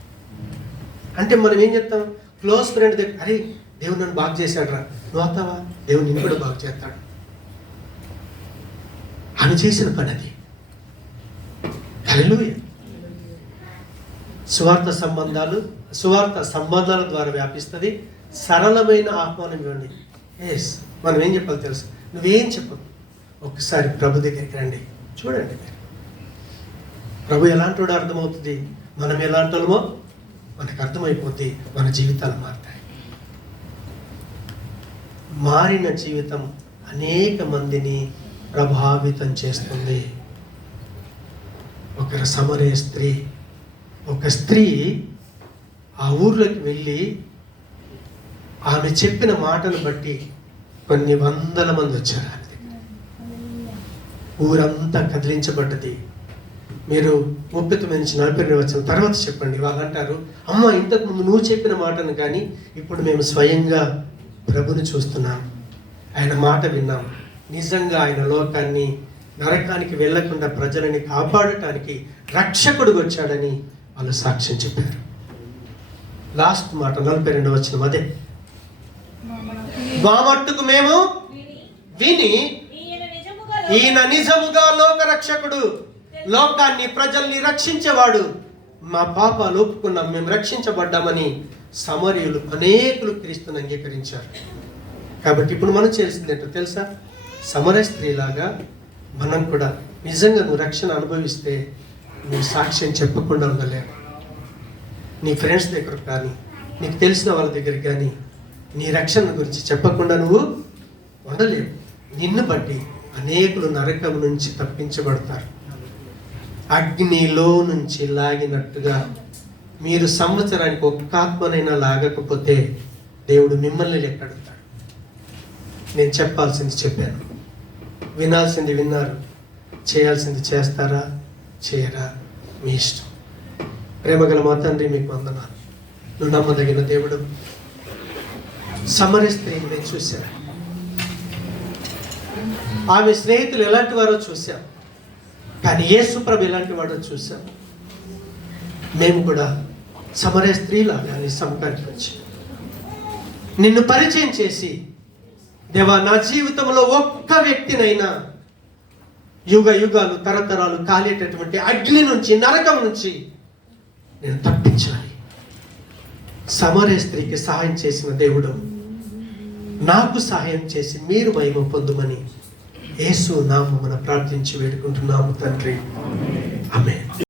అంటే మనం ఏం చెప్తాం? క్లోజ్ ఫ్రెండ్ దగ్గర, అరే దేవుడు నన్ను బాగు చేశాడు రా, నువ్వు అవుతావా? దేవుడు నిన్ను కూడా బాగు చేస్తాడు. ఆమె చేసిన పని అది. హల్లెలూయా. సువార్త సంబంధాల ద్వారా వ్యాపిస్తుంది. సరళమైన ఆహ్వానం ఇవ్వండి. మనం ఏం చెప్పాలి తెలుసు? నువ్వేం చెప్పదు, ఒక్కసారి ప్రభు దగ్గరికి రండి, చూడండి. ప్రభు ఎలాంటి వాడో అర్థమవుతుంది, మనం ఎలాంటి వాళ్ళమో మనకు అర్థమైపోద్ది, మన జీవితాలు మారుతాయి. మారిన జీవితం అనేక మందిని ప్రభావితం చేస్తుంది. ఒక సమరయ స్త్రీ, ఒక స్త్రీ ఆ ఊర్లోకి వెళ్ళి ఆమె చెప్పిన మాటను బట్టి కొన్ని 100 మంది వచ్చారు. ఆమె దగ్గర ఊరంతా కదిలించబడ్డది. మీరు 39 నుంచి 42 వచ్చిన తర్వాత చెప్పండి. వాళ్ళు అంటారు, అమ్మ ఇంతకు ముందు నువ్వు చెప్పిన మాటను కానీ ఇప్పుడు మేము స్వయంగా ప్రభుని చూస్తున్నాం, ఆయన మాట విన్నాం. నిజంగా ఆయన లోకాన్ని నరకానికి వెళ్లకుండా ప్రజలని కాపాడటానికి రక్షకుడు వచ్చాడని వాళ్ళు సాక్ష్యం చెప్పారు. లాస్ట్ మాట 42 వచ్చిన అదే, మా మట్టుకు మేము విని ఈయన నిజముగా లోక రక్షకుడు, లోకాన్ని ప్రజల్ని రక్షించేవాడు, మా పాపాలు ఒప్పుకున్నాం, మేము రక్షించబడ్డామని సమరయులు అనేకులు క్రీస్తుని అంగీకరించారు. కాబట్టి ఇప్పుడు మనం చేసింది ఏంటో తెలుసా? సమరయ స్త్రీలాగా మనం కూడా నిజంగా నువ్వు రక్షణ అనుభవిస్తే నువ్వు సాక్ష్యం చెప్పకుండా ఉండలేవు. నీ ఫ్రెండ్స్ దగ్గర కానీ నీకు తెలిసిన వాళ్ళ దగ్గర కానీ నీ రక్షణ గురించి చెప్పకుండా నువ్వు ఉండలేవు. నిన్ను బట్టి అనేకులు నరకం నుంచి తప్పించబడతారు. అగ్నిలో నుంచి లాగినట్టుగా మీరు సంవత్సరానికి ఒక్క ఆత్మనైనా లాగకపోతే దేవుడు మిమ్మల్ని లెక్కడుతాడు. నేను చెప్పాల్సింది చెప్పాను, వినాల్సింది విన్నారు, చేయాల్సింది చేస్తారా చేయరా మీ ఇష్టం. ప్రేమగల మా తండ్రి మీకు వందనాలు. నువ్వు నమ్మదగిన దేవుడు. సమరయ స్త్రీని నేను చూశాను, ఆమె స్నేహితులు ఎలాంటి వారో చూశాం, కానీ యేసు ప్రభు ఎలాంటి వాడో చూశాం. మేము కూడా సమరయ స్త్రీలాగా నీ సముఖానికి వచ్చి నిన్ను పరిచయం చేసి, దేవా నా జీవితంలో ఒక్క వ్యక్తినైనా యుగ యుగాలు తరతరాలు కాలేటటువంటి అగ్ని నుంచి నరకం నుంచి నేను తప్పించాలి. సమరయ స్త్రీకి సహాయం చేసిన దేవుడు నాకు సహాయం చేసి మీరు మహిమ పొందుమని యేసు నామమున ప్రార్థించి వేడుకుంటున్నాము తండ్రి. ఆమేన్.